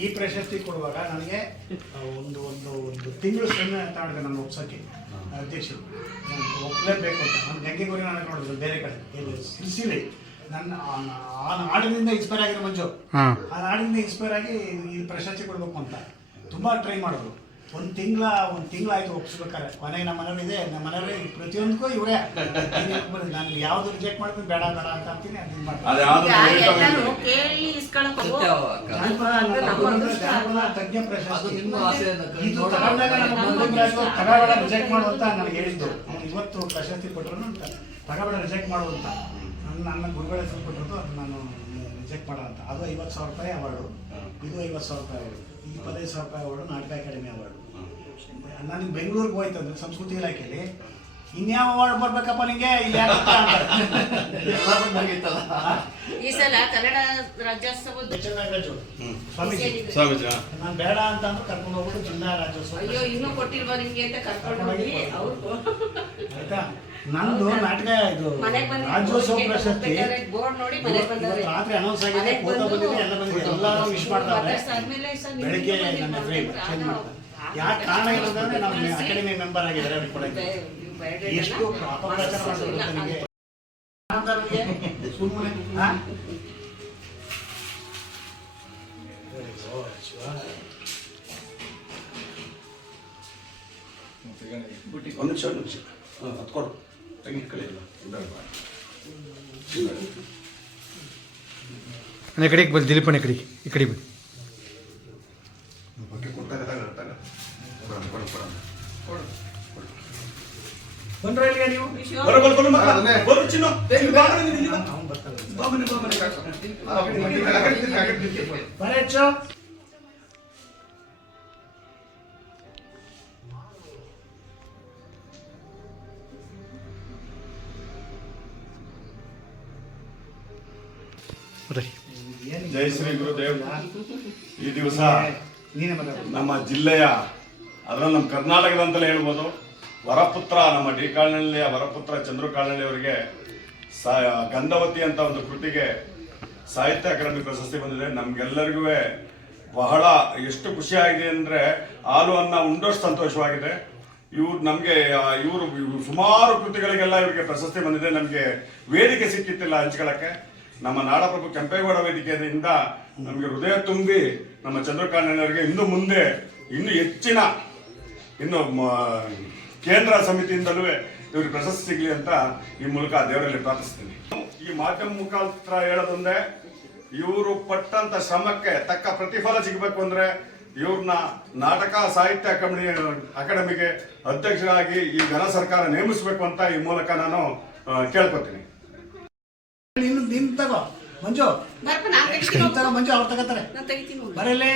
ಈ ಪ್ರಶಸ್ತಿ ಕೊಡುವಾಗ ನನಗೆ ಒಂದು ಒಂದು ಒಂದು ತಿಂಗಳು ಸಮಯ ತಗೊಂಡಿದ್ದೆ ನಾನು ಒಪ್ಸೋಕ್ಕೆ ಅಧ್ಯಕ್ಷರು. ನಾನು ಒಪ್ಪಲೇಬೇಕು ಅಂತ ನಾನು ಗಂಗೆಗೋರಿ ನಾಟಕ ನೋಡಿದ್ರು ಬೇರೆ ಕಡೆ ಸಿರಿಸಿಲಿ. ನನ್ನ ಆ ನಾಡಿನಿಂದ ಇನ್ಸ್ಪೈರ್ ಆಗಿರೋ ಮಂಜು, ಆ ನಾಡಿನಿಂದ ಇನ್ಸ್ಪೈರ್ ಆಗಿ ಈ ಪ್ರಶಸ್ತಿ ಕೊಡಬೇಕು ಅಂತ ತುಂಬ ಟ್ರೈ ಮಾಡಿದ್ರು. ಒಂದು ತಿಂಗಳಾಯ್ತು ಒಪ್ಪಿಸ್ಬೇಕಾರೆ. ಕೊನೆಗೆ ನಮ್ಮ ಮನೆಯಲ್ಲಿದೆ, ನಮ್ಮ ಮನೆಯವರೇ ಪ್ರತಿಯೊಂದಕ್ಕೂ ಇವರೇ ನಾನು ಯಾವ್ದು ರಿಜೆಕ್ಟ್ ಮಾಡ್ತೀನಿ ಬೇಡ ಬೇಡ ಅಂತ ಅಂತೀನಿ. ಅದನ್ನ ತಜ್ಞ ಪ್ರಶಸ್ತಿ ಇದು ತಗೊಂಡಾಗ ತಗೋಬೇಡ ರಿಜೆಕ್ಟ್ ಮಾಡುವಂತ ನನಗೆ ಹೇಳಿದ್ದು. ಇವತ್ತು ಪ್ರಶಸ್ತಿ ಕೊಟ್ಟರು ತಗೋಬೇಡ ರಿಜೆಕ್ಟ್ ಮಾಡುವಂತ ನನ್ನ ಗುರುಗಳ ಹೆಸರು ಕೊಟ್ಟಿರೋದು, ಅದು ನಾನು ರಿಜೆಕ್ಟ್ ಮಾಡೋ ಅಂತ. ಅದು 50,000 ರೂಪಾಯಿ ಅವಾರ್ಡು, ಇದು 50,000 ರೂಪಾಯಿ ಅವಾರ್ಡು, 25,000 ರೂಪಾಯಿ ಅವಾರ್ಡು ನಾಟಕ ಅಕಾಡೆಮಿ ಅವಾರ್ಡು. ನನಗೆ ಬೆಂಗಳೂರಿಗೆ ಹೋಯ್ತಂದ್ರೆ ಸಂಸ್ಕೃತಿ ಇಲಾಖೆಯಲ್ಲಿ ಇನ್ಯಾವ ಅವಾರ್ಡ್ ಬರ್ಬೇಕಪ್ಪ ನಿಂಗೆ ಇಲ್ಲಿ ಈ ಸಲ ಕನ್ನಡ ರಾಜ್ಯೋತ್ಸವ ಸ್ವಾಮೀಜಿ ನಾನು ಬೇಡ ಅಂತ ಅಂದ್ರೆ ಕರ್ಕೊಂಡು ಹೋಗ್ಬಿಟ್ಟು ಜಿಲ್ಲಾ ರಾಜ್ಯೋತ್ಸವ. ಅಯ್ಯೋ ಇನ್ನೂ ಕೊಟ್ಟಿಲ್ವಾ ನಿಮ್ಗೆ ಅಂತ ಕರ್ಕೊಂಡು ಹೋಗಿ ಆಯ್ತಾ. ನಂದು ನಾಟಕ ಇದು ರಾಜ್ಯೋತ್ಸವ ಪ್ರಶಸ್ತಿ ರಾತ್ರಿ ಅನೌನ್ಸ್ ಆಗಿದೆ, ಫೋಟೋ ಬಂದಿದೆ, ಎಲ್ಲ ಬಂದಿದೆ, ಎಲ್ಲರೂ ವಿಶ್ ಮಾಡ್ತಾರೆ. ಬೆಳಗ್ಗೆ ನನ್ನ ಫ್ರೇಮ್ ಚೇಂಜ್ ಮಾಡ್ತಾರೆ. ಯಾಕೆ ಕಾರಣ ಏನಂದ್ರೆ ನಮ್ಮ ಅಕಾಡೆಮಿ ಮೆಂಬರ್ ಆಗಿದ್ದಾರೆ, ಅವ್ರಿಗೆ ಕೊಡಕ್ಕೆ ಎಷ್ಟು ಅಪಪ್ರಚಾರ ಮಾಡ್ತಾರೆ ನನಗೆ ಸುಮ್ಮನೆ. ಒಂದು ನಿಮಿಷ ಹತ್ಕೊಡು ತೆಂಗಿನ ಕಡೆ ಇಲ್ಲ ಕಡೆಗೆ ಬಂದು ದಿಲೀಪಣ್ಣ ಕಡೆಗೆ ಈ ಕಡೆ ಬನ್ನಿ. ಬಂದ್ರಲ್ಲಿಯ ನೀವು ಬರೇಚೋ ಜೈ ಶ್ರೀ ಗುರುದೇವ್. ಈ ದಿವಸ ನಮ್ಮ ಜಿಲ್ಲೆಯ ಅದರಲ್ಲಿ ನಮ್ಮ ಕರ್ನಾಟಕದ ಅಂತಲೇ ಹೇಳ್ಬೋದು ವರಪುತ್ರ, ನಮ್ಮ ಡಿ ಕಾಳನಹಳ್ಳಿಯ ವರಪುತ್ರ ಚಂದ್ರು ಕಾಳನಹಳ್ಳಿ ಅವರಿಗೆ ಗಂಧವತಿ ಅಂತ ಒಂದು ಕೃತಿಗೆ ಸಾಹಿತ್ಯ ಅಕಾಡೆಮಿ ಪ್ರಶಸ್ತಿ ಬಂದಿದೆ. ನಮ್ಗೆಲ್ಲರಿಗೂ ಬಹಳ ಎಷ್ಟು ಖುಷಿ ಆಗಿದೆ ಅಂದ್ರೆ ಹಾಲು ಅನ್ನ ಉಂಡಷ್ಟು ಸಂತೋಷವಾಗಿದೆ. ಇವರು ಸುಮಾರು ಕೃತಿಗಳಿಗೆಲ್ಲ ಇವರಿಗೆ ಪ್ರಶಸ್ತಿ ಬಂದಿದೆ. ನಮಗೆ ವೇದಿಕೆ ಸಿಕ್ಕಿತ್ತಿಲ್ಲ ಹಂಚ್ಕೊಳ್ಳಕ್ಕೆ. ನಮ್ಮ ನಾಡಪ್ರಭು ಕೆಂಪೇಗೌಡ ವೇದಿಕೆಯಿಂದ ನಮಗೆ ಹೃದಯ ತುಂಬಿ ನಮ್ಮ ಚಂದ್ರಕಾಂತನವರಿಗೆ ಇನ್ನು ಮುಂದೆ ಇನ್ನೂ ಹೆಚ್ಚಿನ ಕೇಂದ್ರ ಸಮಿತಿಯಿಂದಲೂ ಇವ್ರಿಗೆ ಪ್ರಶಸ್ತಿ ಸಿಗಲಿ ಅಂತ ಈ ಮೂಲಕ ದೇವರಲ್ಲಿ ಪ್ರಾರ್ಥಿಸ್ತೀನಿ. ಈ ಮಾಧ್ಯಮ ಮುಖಾಂತರ ಹೇಳೋದೊಂದೇ, ಇವರು ಪಟ್ಟಂತ ಶ್ರಮಕ್ಕೆ ತಕ್ಕ ಪ್ರತಿಫಲ ಸಿಗಬೇಕು ಅಂದ್ರೆ ಇವ್ರನ್ನ ನಾಟಕ ಸಾಹಿತ್ಯ ಅಕಾಡೆಮಿಗೆ ಅಧ್ಯಕ್ಷರಾಗಿ ಈ ಘನ ಸರ್ಕಾರ ನೇಮಿಸಬೇಕು ಅಂತ ಈ ಮೂಲಕ ನಾನು ಕೇಳ್ಕೊತೀನಿ. ನಿನ್ ತಗೋ ಮಂಜು, ಮಂಜು ಅವ್ರು ತಗೋತಾರೆ ಬರಲೇ.